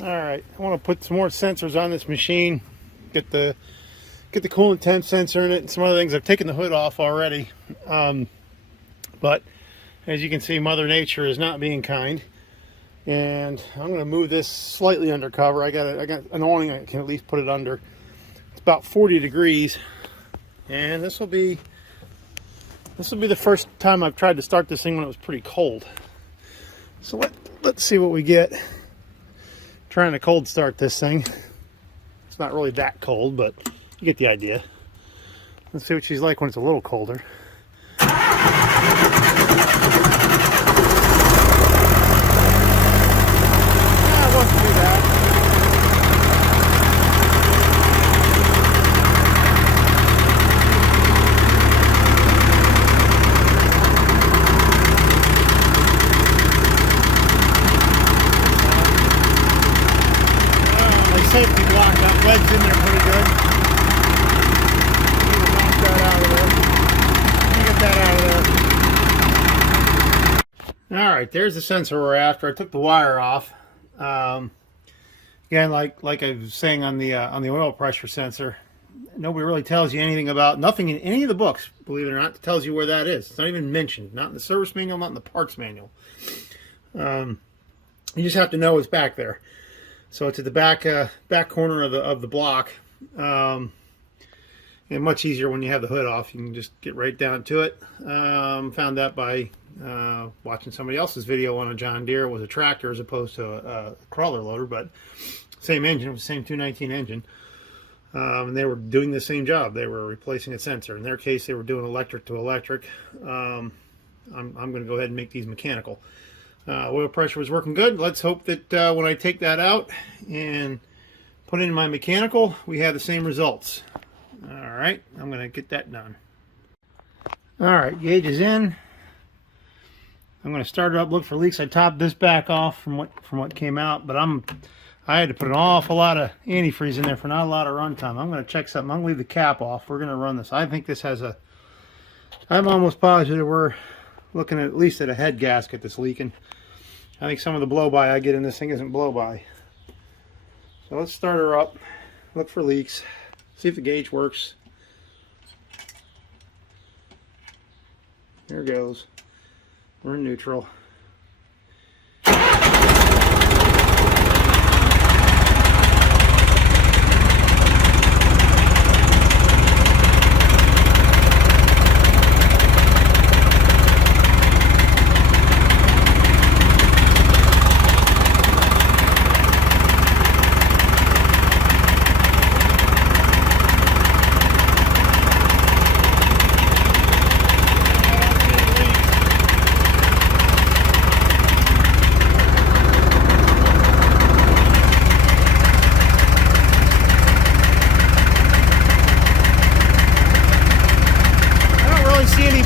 Alright, I want to put some more sensors on this machine. Get the coolant temp sensor in it and some other things. I've taken the hood off already. But as you can see, Mother Nature is not being kind. And I'm going to move this slightly undercover. I got an awning I can at least put it under. It's about 40 degrees. And this will be the first time I've tried to start this thing when it was pretty cold. So let's see what we get. Trying to cold start this thing. It's not really that cold, but you get the idea. Let's see what she's like when it's a little colder. It wasn't too bad. Safety block, that wedged in there pretty good. Knock that out of there. Get that out of there. Alright, there's the sensor we're after. I took the wire off. Again, like I was saying on the oil pressure sensor, nobody really tells you anything about, nothing in any of the books, believe it or not, tells you where that is. It's not even mentioned. Not in the service manual, not in the parts manual. You just have to know it's back there. So it's at the back corner of the block, and much easier when you have the hood off. You can just get right down to it. Found that by watching somebody else's video on a John Deere. It was a tractor as opposed to a crawler loader, but same engine, it was the same 219 engine. And they were doing the same job. They were replacing a sensor. In their case, they were doing electric to electric. I'm going to go ahead and make these mechanical. Oil pressure was working good. Let's hope that when I take that out and put in my mechanical, we have the same results. Alright, I'm going to get that done. Alright, gauge is in. I'm going to start it up, look for leaks. I topped this back off from what came out, but I had to put an awful lot of antifreeze in there for not a lot of runtime. I'm going to check something. I'm going to leave the cap off. We're going to run this. I think this has I'm almost positive we're looking at least at a head gasket that's leaking. I think some of the blow-by I get in this thing isn't blow-by. So let's start her up, look for leaks, see if the gauge works. There it goes. We're in neutral.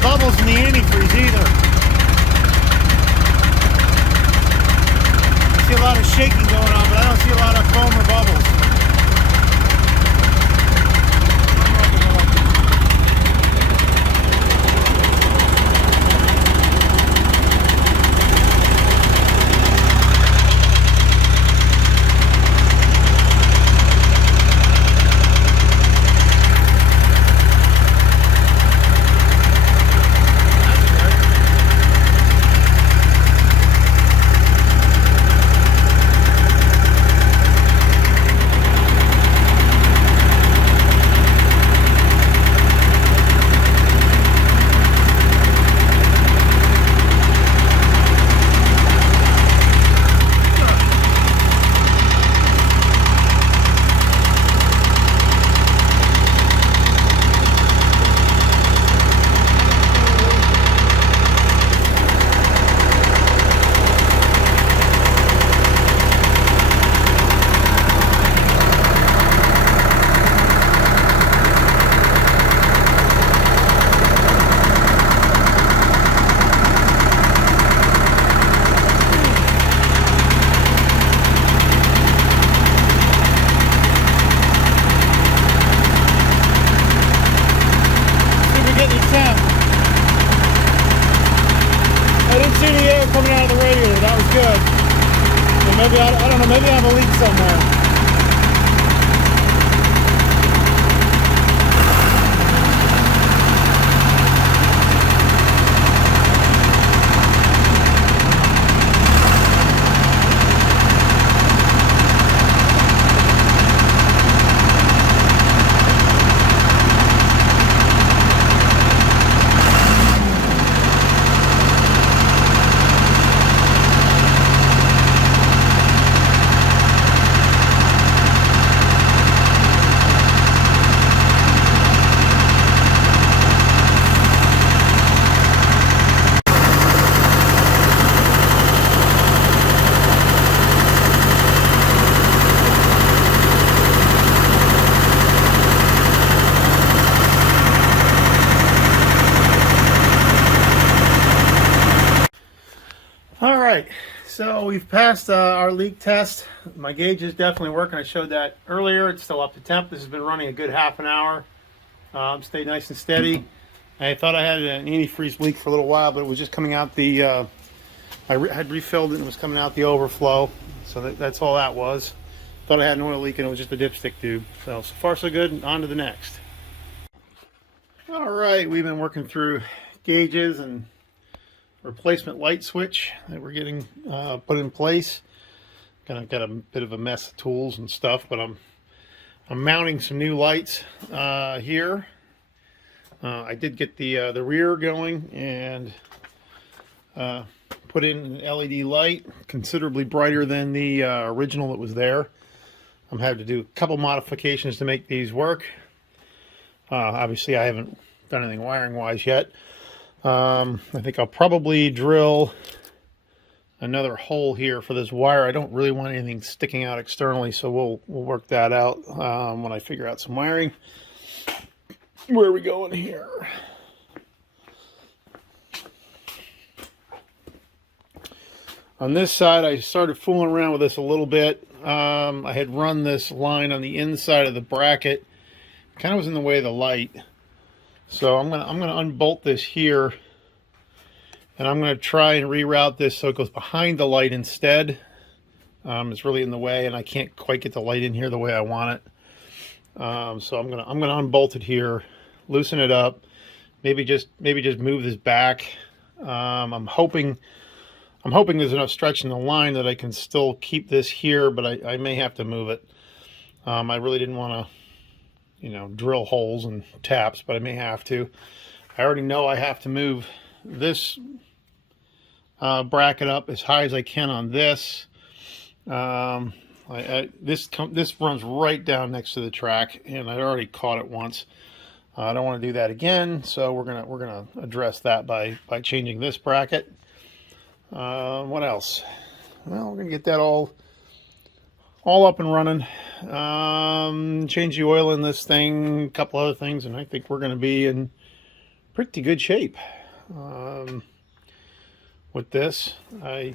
Bubbles in the antifreeze either. I see a lot of shaking going on, but I don't see a lot of foam or bubbles. know, maybe I have a leak somewhere. All right, so we've passed our leak test. My gauge is definitely working. I showed that earlier. It's still up to temp. This has been running a good half an hour. Stayed nice and steady. I thought I had an antifreeze leak for a little while, but it was just coming out the, had refilled it and it was coming out the overflow. So that's all that was. Thought I had an oil leak and it was just a dipstick tube. So far so good, on to the next. All right, we've been working through gauges and replacement light switch that we're getting put in place. Got a bit of a mess of tools and stuff, but I'm mounting some new lights here. I did get the rear going and put in an LED light, considerably brighter than the original that was there. I'm having to do a couple modifications to make these work. Obviously, I haven't done anything wiring-wise yet. I think I'll probably drill another hole here for this wire. I don't really want anything sticking out externally, so we'll work that out when I figure out some wiring. Where are we going here? On this side, I started fooling around with this a little bit. I had run this line on the inside of the bracket. Kind of was in the way of the light. So I'm gonna unbolt this here, and I'm gonna try and reroute this so it goes behind the light instead. It's really in the way, and I can't quite get the light in here the way I want it. So I'm gonna unbolt it here, loosen it up, maybe just move this back. I'm hoping there's enough stretch in the line that I can still keep this here, but I may have to move it. I really didn't want to, drill holes and taps, but I may have to. I already know I have to move this bracket up as high as I can on this. This runs right down next to the track, and I already caught it once. I don't want to do that again, so we're gonna address that by changing this bracket. What else? Well, we're gonna get that all up and running. Change the oil in this thing, a couple other things, and I think we're going to be in pretty good shape with this. I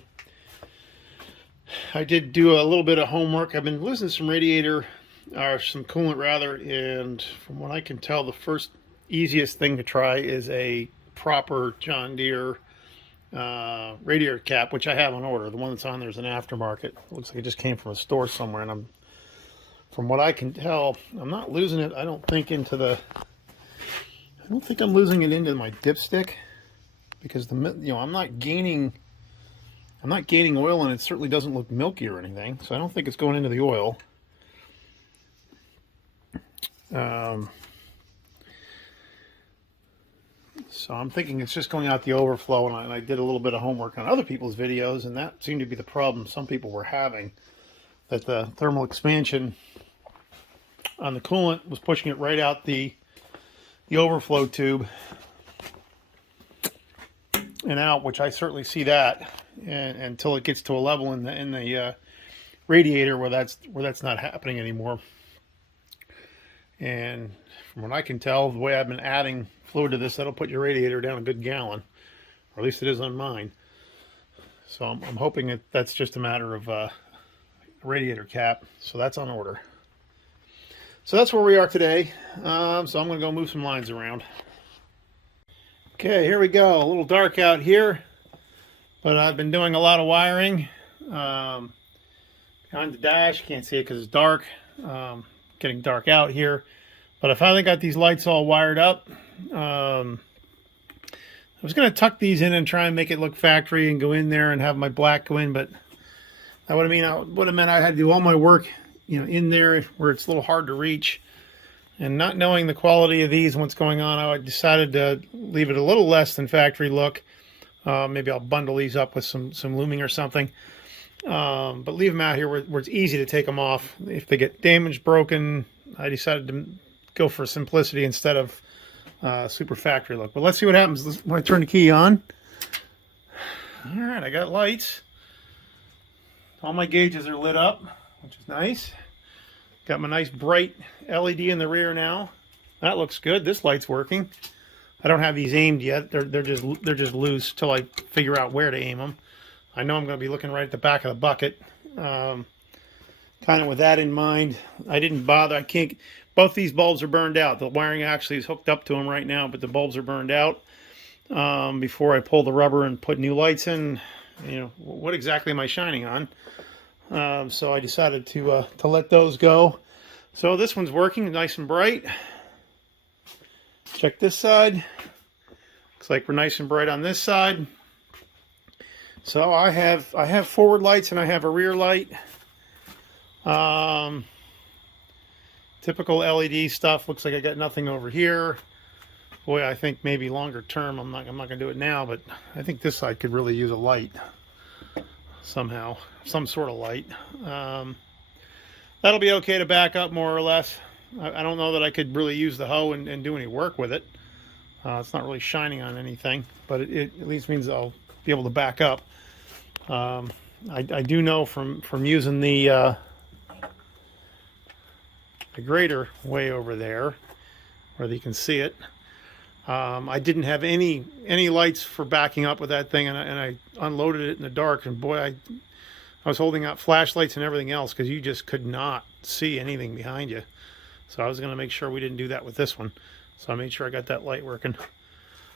did do a little bit of homework. I've been listening to some some coolant rather, and from what I can tell, the first easiest thing to try is a proper John Deere radiator cap, which I have on order. The one that's on there is an aftermarket. It looks like it just came from a store somewhere, and from what I can tell, I'm not losing it. I don't think I'm losing it into my dipstick, because I'm not gaining oil, and it certainly doesn't look milky or anything. So I don't think it's going into the oil. So I'm thinking it's just going out the overflow, and I did a little bit of homework on other people's videos, and that seemed to be the problem some people were having, that the thermal expansion on the coolant was pushing it right out the overflow tube and out, which I certainly see that, and until it gets to a level in the radiator where that's not happening anymore. And from what I can tell, the way I've been adding fluid to this, that'll put your radiator down a good gallon, or at least it is on mine. So I'm hoping that's just a matter of radiator cap. So that's on order. So that's where we are today. So I'm going to go move some lines around. Okay, here we go. A little dark out here, but I've been doing a lot of wiring. behind the dash. Can't see it because it's dark. Getting dark out here. But I finally got these lights all wired up. I was going to tuck these in and try and make it look factory and go in there and have my black go in, but that would have meant I had to do all my work, you know, in there where it's a little hard to reach. And not knowing the quality of these and what's going on, I decided to leave it a little less than factory look. Maybe I'll bundle these up with some looming or something. But leave them out here where it's easy to take them off. If they get damaged, broken, I decided to go for simplicity instead of super factory look. But let's see what happens when I turn the key on. All right, I got lights. All my gauges are lit up, which is nice. Got my nice bright LED in the rear now. That looks good. This light's working. I don't have these aimed yet. They're just loose till I figure out where to aim them. I know I'm going to be looking right at the back of the bucket. Kind of with that in mind, I didn't bother. I can't. Both these bulbs are burned out. The wiring actually is hooked up to them right now, but the bulbs are burned out. Before I pull the rubber and put new lights in, you know, what exactly am I shining on? So I decided to let those go. So this one's working nice and bright. Check this side. Looks like we're nice and bright on this side. So I have forward lights and I have a rear light. Typical LED stuff. Looks like I got nothing over here. Boy, I think maybe longer term. I'm not going to do it now, but I think this side could really use a light somehow, some sort of light. That'll be okay to back up more or less. I don't know that I could really use the hoe and do any work with it. It's not really shining on anything, but it at least means I'll be able to back up. I do know from using the grader way over there, where you can see it. I didn't have any lights for backing up with that thing, and I unloaded it in the dark, and boy, I was holding out flashlights and everything else because you just could not see anything behind you. So I was going to make sure we didn't do that with this one. So I made sure I got that light working.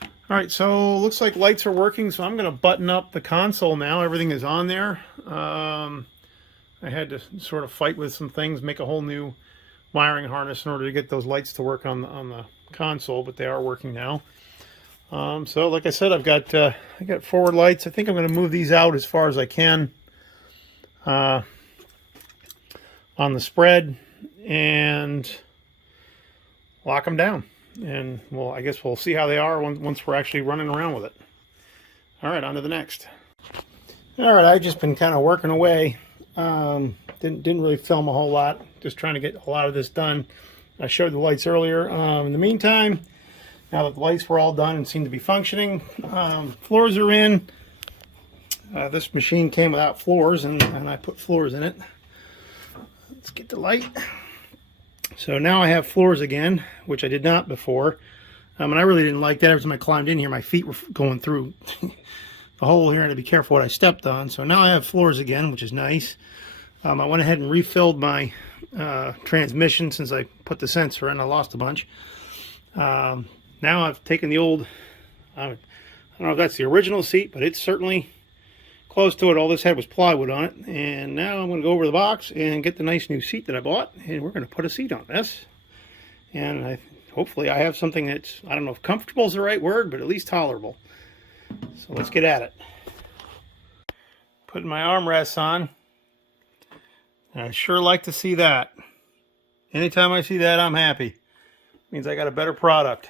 All right, so looks like lights are working, so I'm going to button up the console now. Everything is on there. I had to sort of fight with some things, make a whole new wiring harness in order to get those lights to work on the console, but they are working now. So like I said, I got forward lights. I think I'm going to move these out as far as I can on the spread and lock them down. And well, I guess we'll see how they are once we're actually running around with it. All right, on to the next. All right, I've just been kind of working away. Didn't really film a whole lot. Just trying to get a lot of this done. I showed the lights earlier. In the meantime, now that the lights were all done and seem to be functioning, floors are in. This machine came without floors, and I put floors in it. Let's get the light. So now I have floors again, which I did not before. And I really didn't like that. Every time I climbed in here, my feet were going through the hole here. I had to be careful what I stepped on. So now I have floors again, which is nice. I went ahead and refilled my transmission since I put the sensor in. I lost a bunch. Now I've taken the old, I don't know if that's the original seat, but it's certainly close to it. All this had was plywood on it. And now I'm going to go over the box and get the nice new seat that I bought. And we're going to put a seat on this. And hopefully I have something that's, I don't know if comfortable is the right word, but at least tolerable. So let's get at it. Putting my armrests on. I sure like to see that. Anytime I see that, I'm happy. Means I got a better product.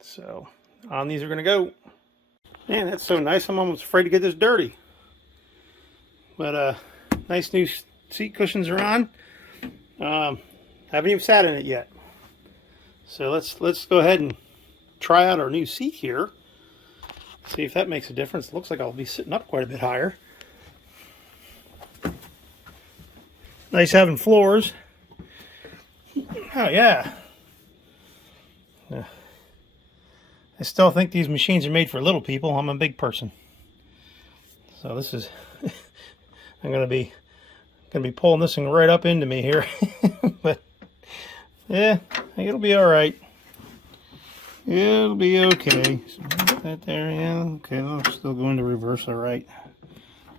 So, on these are going to go. Man, that's so nice. I'm almost afraid to get this dirty. But, nice new seat cushions are on. Haven't even sat in it yet. So let's go ahead and try out our new seat here. See if that makes a difference. It looks like I'll be sitting up quite a bit higher. Nice having floors. Oh yeah. I still think these machines are made for little people. I'm a big person. So this is I'm gonna be pulling this thing right up into me here. But yeah, it'll be alright. It'll be okay. So put that there, yeah, okay, I'll still go into reverse, alright.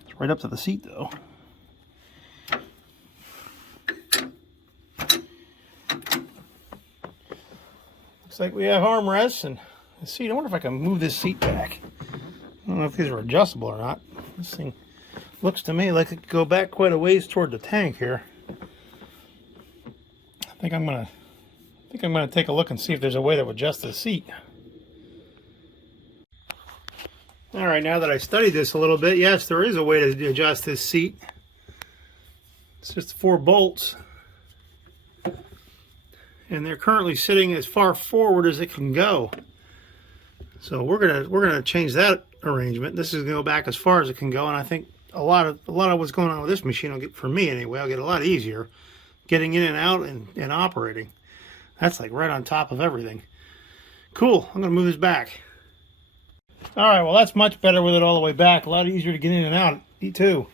Let's right up to the seat though. Looks like we have armrests and a seat. I wonder if I can move this seat back. I don't know if these are adjustable or not. This thing looks to me like it could go back quite a ways toward the tank here. I think I'm gonna take a look and see if there's a way to adjust the seat. All right, now that I studied this a little bit, yes, there is a way to adjust this seat. It's just 4 bolts, and they're currently sitting as far forward as it can go. So we're gonna change that arrangement. This is gonna go back as far as it can go, and I think a lot of what's going on with this machine will get, for me anyway, I'll get a lot easier getting in and out and operating. That's like right on top of everything. Cool. I'm gonna move this back. All right, well, that's much better with it all the way back. A lot easier to get in and out, too.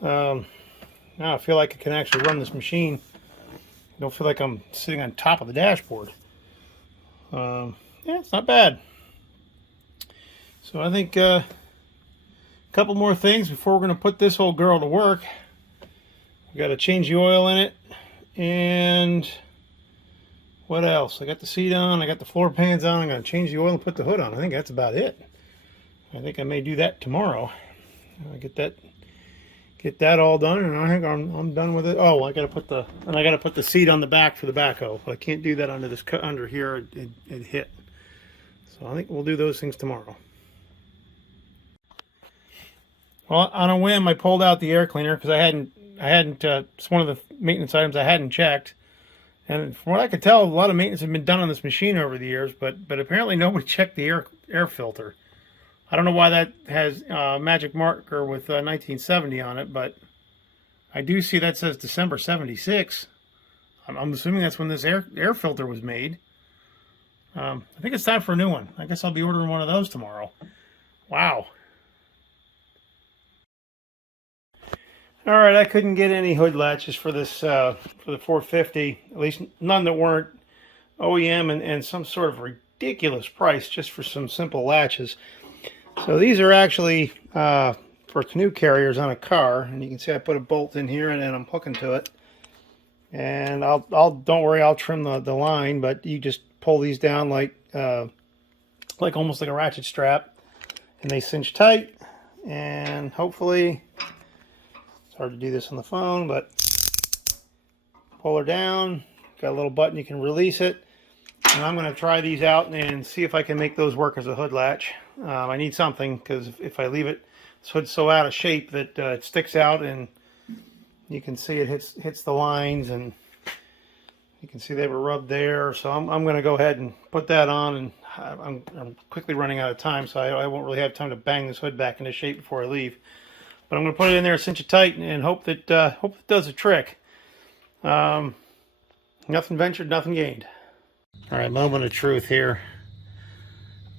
Now I feel like I can actually run this machine. I don't feel like I'm sitting on top of the dashboard. Yeah, it's not bad. So I think a couple more things before we're going to put this whole girl to work. We got to change the oil in it. And what else? I got the seat on. I got the floor pans on. I'm going to change the oil and put the hood on. I think that's about it. I think I may do that tomorrow. I get that all done, and I think I'm done with it. Oh, I got to put the seat on the back for the backhoe, but I can't do that under this under here. It hit. So I think we'll do those things tomorrow. Well, on a whim, I pulled out the air cleaner because I hadn't. It's one of the maintenance items I hadn't checked. And from what I could tell, a lot of maintenance had been done on this machine over the years, but apparently nobody checked the air filter. I don't know why that has a magic marker with 1970 on it, but I do see that says December 76. I'm assuming that's when this air filter was made. I think it's time for a new one. I guess I'll be ordering one of those tomorrow. Wow. All right, I couldn't get any hood latches for this for the 450, at least none that weren't OEM and some sort of ridiculous price just for some simple latches. So these are actually for canoe carriers on a car, and you can see I put a bolt in here and then I'm hooking to it. And don't worry, I'll trim the line, but you just pull these down like almost like a ratchet strap, and they cinch tight. And hopefully, it's hard to do this on the phone, but pull her down. Got a little button you can release it. And I'm going to try these out and see if I can make those work as a hood latch. I need something, because if I leave it, this hood's so out of shape that it sticks out, and you can see it hits the lines, and you can see they were rubbed there. So I'm going to go ahead and put that on, and I'm quickly running out of time, so I won't really have time to bang this hood back into shape before I leave. But I'm going to put it in there, cinch it tight, and hope it does the trick. Nothing ventured, nothing gained. All right, moment of truth here.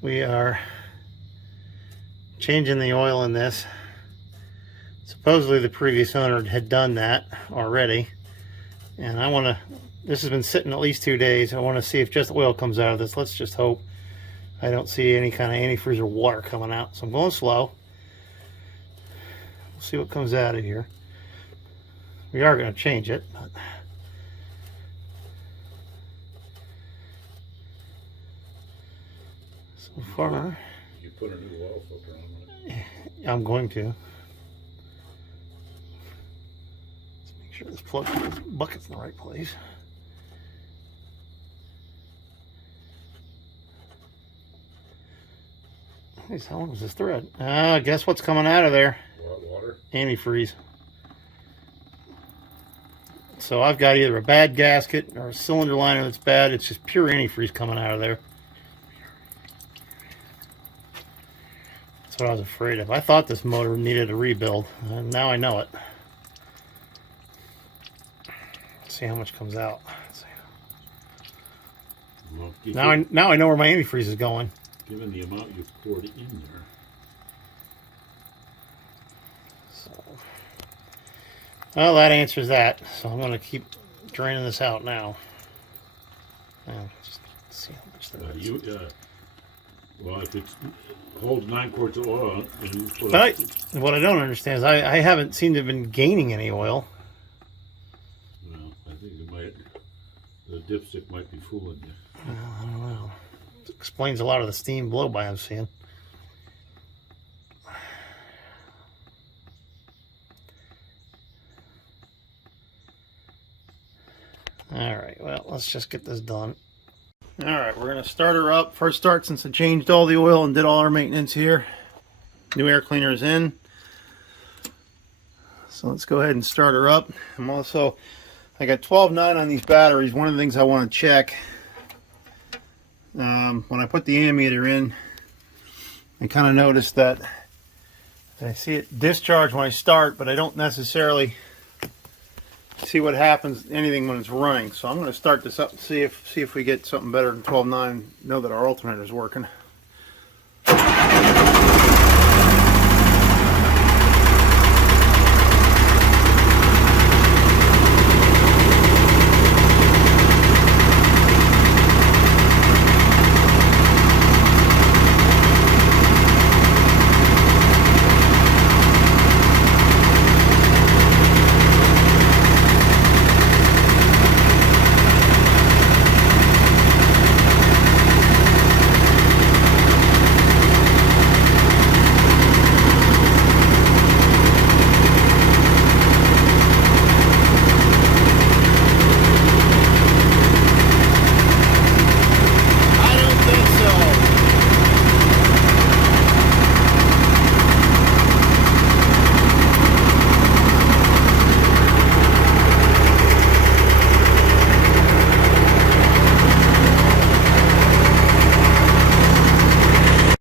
We are changing the oil in this. Supposedly the previous owner had done that already, and this has been sitting at least 2 days. I want to see if just oil comes out of this. Let's just hope I don't see any kind of antifreeze or water coming out. So I'm going slow. We'll see what comes out of here. We are going to change it, but so far, you put a new oil filter on it. I'm going to. Let's make sure this bucket's in the right place. Jeez, how long was this thread? Guess what's coming out of there? Water? Antifreeze. So I've got either a bad gasket or a cylinder liner that's bad. It's just pure antifreeze coming out of there. That's what I was afraid of. I thought this motor needed a rebuild, and now I know it. Let's see how much comes out. Well, now I know where my antifreeze is going. Given the amount you've poured in there. So, well, that answers that. So I'm going to keep draining this out now. Just see how much there is. Well, if it holds 9 quarts of oil, and you put But what I don't understand is I haven't seemed to have been gaining any oil. well, I think it might. The dipstick might be fooling you. I don't know. It explains a lot of the steam blow by I'm seeing. Alright, well, let's just get this done. Alright, we're going to start her up. First start since I changed all the oil and did all our maintenance here. New air cleaner is in. So let's go ahead and start her up. I'm also, I got 12.9 on these batteries. One of the things I want to check, when I put the ammeter in, I kind of noticed that I see it discharge when I start, but I don't necessarily see what happens, anything when it's running. So I'm going to start this up and see if we get something better than 12.9. Know that our alternator is working.